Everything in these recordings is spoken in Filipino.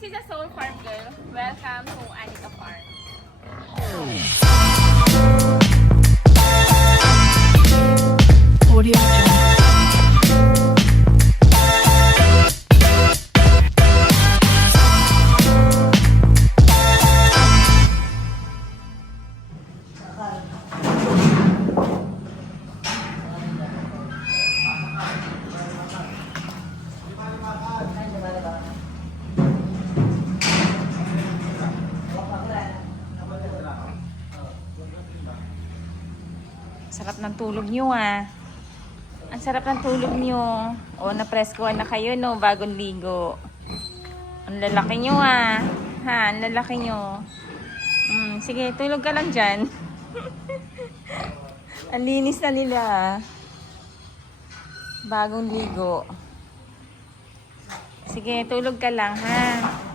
This is a soul farm girl. Welcome to Anika Farm. Audio Sarap ng tulog nyo ah. Ang sarap ng tulog nyo. O, napreskuhan na kayo no, bagong ligo. Ang lalaki nyo ah. Ha, ang lalaki nyo. Mm, sige, tulog ka lang dyan. ang linis na nila ah. Bagong ligo. Sige, tulog ka lang ha.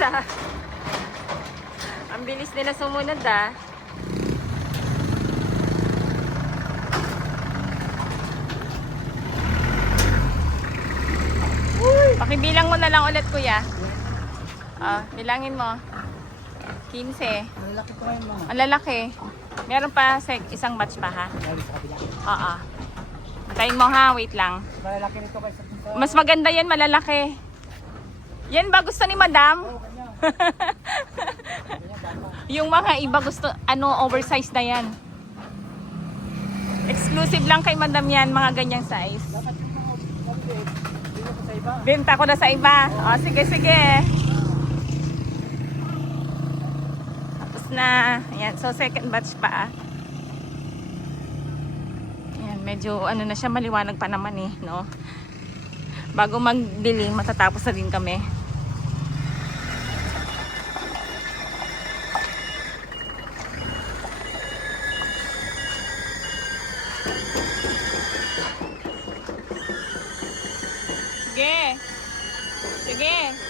Ah. Ang bilis nila sumunod ah. Pakibilang mo na lang ulit kuya. Ah, bilangin mo. 15. Malaki ko ngayon mga. Ang lalaki. Meron pa sa isang batch pa ha. Oo. Antayin mo ha, wait lang. Malalaki nito kaysa sa... Mas maganda yan, malalaki. Yan ba gusto ni madam? Yung mga iba gusto, ano, oversized na yan. Exclusive lang kay madam yan, mga ganyang size. Benta ko na sa iba. O, sige, sige. Tapos na. Ayan, so second batch pa. Ayan, medyo ano na siya, maliwanag pa naman eh, no? Bago magdilim, matatapos na din kami. Sige.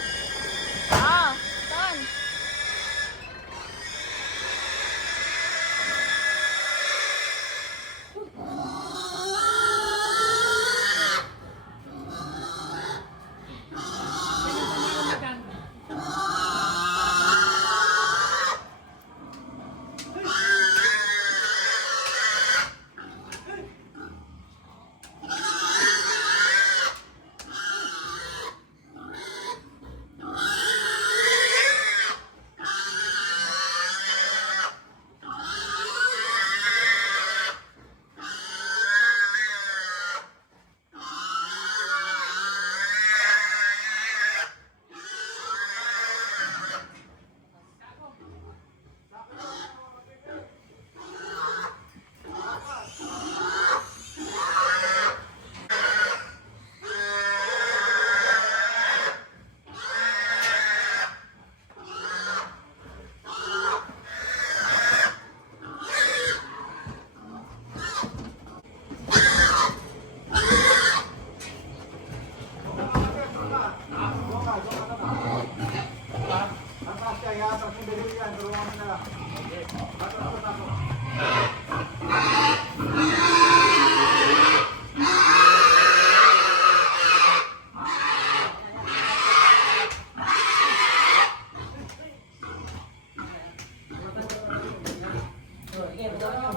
Yeah,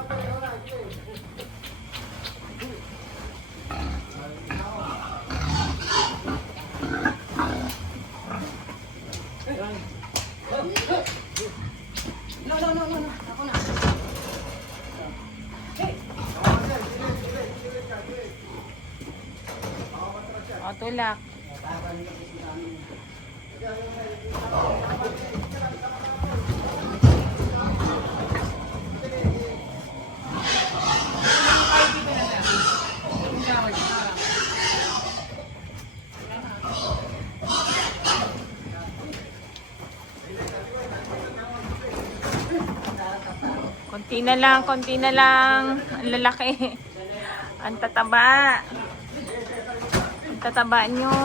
tulak. Konti na lang, konti na lang. Ang lalaki. Ang tataba. Tataba nyo.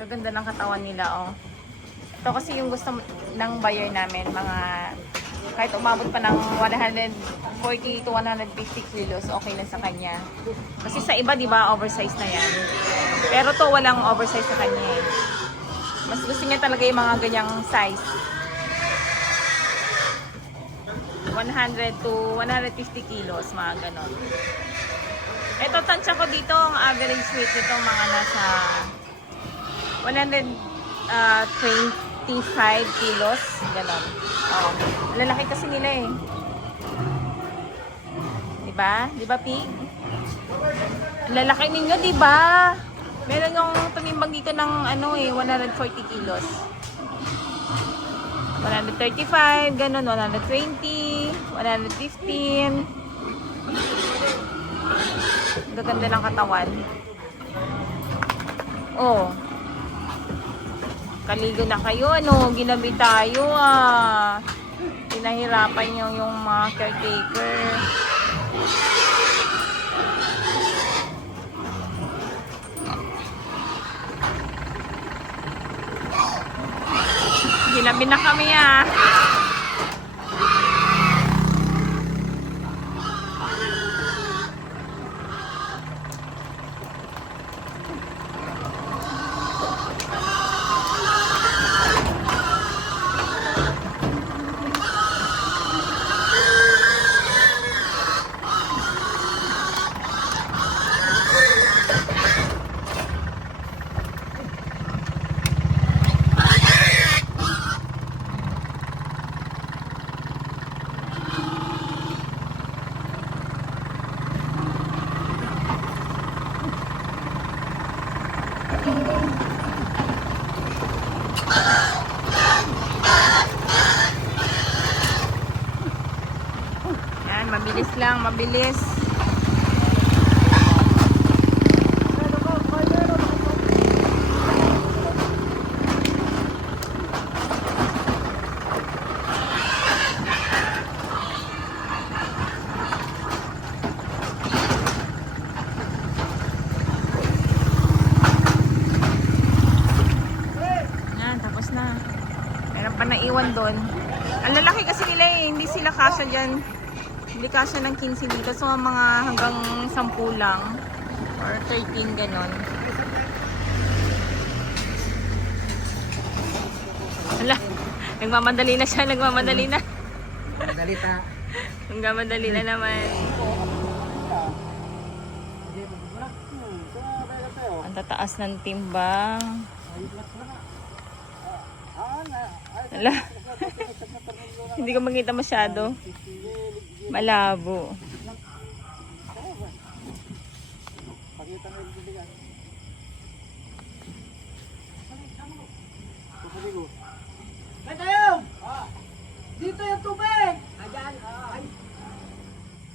Gaganda ng katawan nila, oh. Ito kasi yung gusto ng buyer namin, mga kahit umabot pa ng 140 to 150 kilos, okay na sa kanya. Kasi sa iba, di ba, oversize na yan. Pero to walang oversize sa kanya eh. Mas gusto niya talaga yung mga ganyang size. 100 to 150 kilos, mga ganon. Ito, tansya ko dito, ang average weight nito mga nasa 125 kilos, ganon. Oh, lalaki kasi nila eh. Diba? Diba, Pig? Lalaki ninyo, diba? Meron yung tumimbang dito ng ano eh, 140 kilos. 135, ganun, 120, 115. Gaganda ng katawan. Oh. Kaligo na kayo, ano, ginabi tayo ah. Pinahirapan nyo yung mga caretaker. Ginabi na kami ah. Yan, mabilis lang, mabilis. Yan, tapos na. Pa naiwan doon. Ang lalaki kasi nila eh, hindi sila kasya dyan. Hindi kasya ng 15 dito. So, mga hanggang 10 lang. Or 13, ganon. Hala, nagmamadali na siya, nagmamadali na. Dalita. Nagmamadali na naman. Ang tataas ng timbang. Hala. Hindi ko makita masyado. Malabo. Dito yung tubig! Ayan, ay.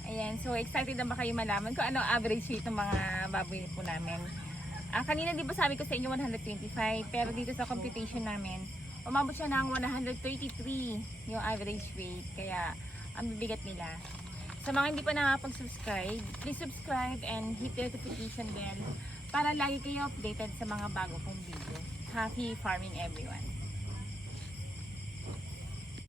Ayan, so excited na ba kayo malaman kung ano average weight ng mga baboy po namin? Ah, kanina di ba sabi ko sa inyo 125, pero dito sa computation namin, umabot siya ng 133 yung average weight, kaya ang bibigat nila. Sa mga hindi pa nakapag-subscribe, please subscribe and hit the notification bell para lagi kayo updated sa mga bago kong video. Happy farming everyone!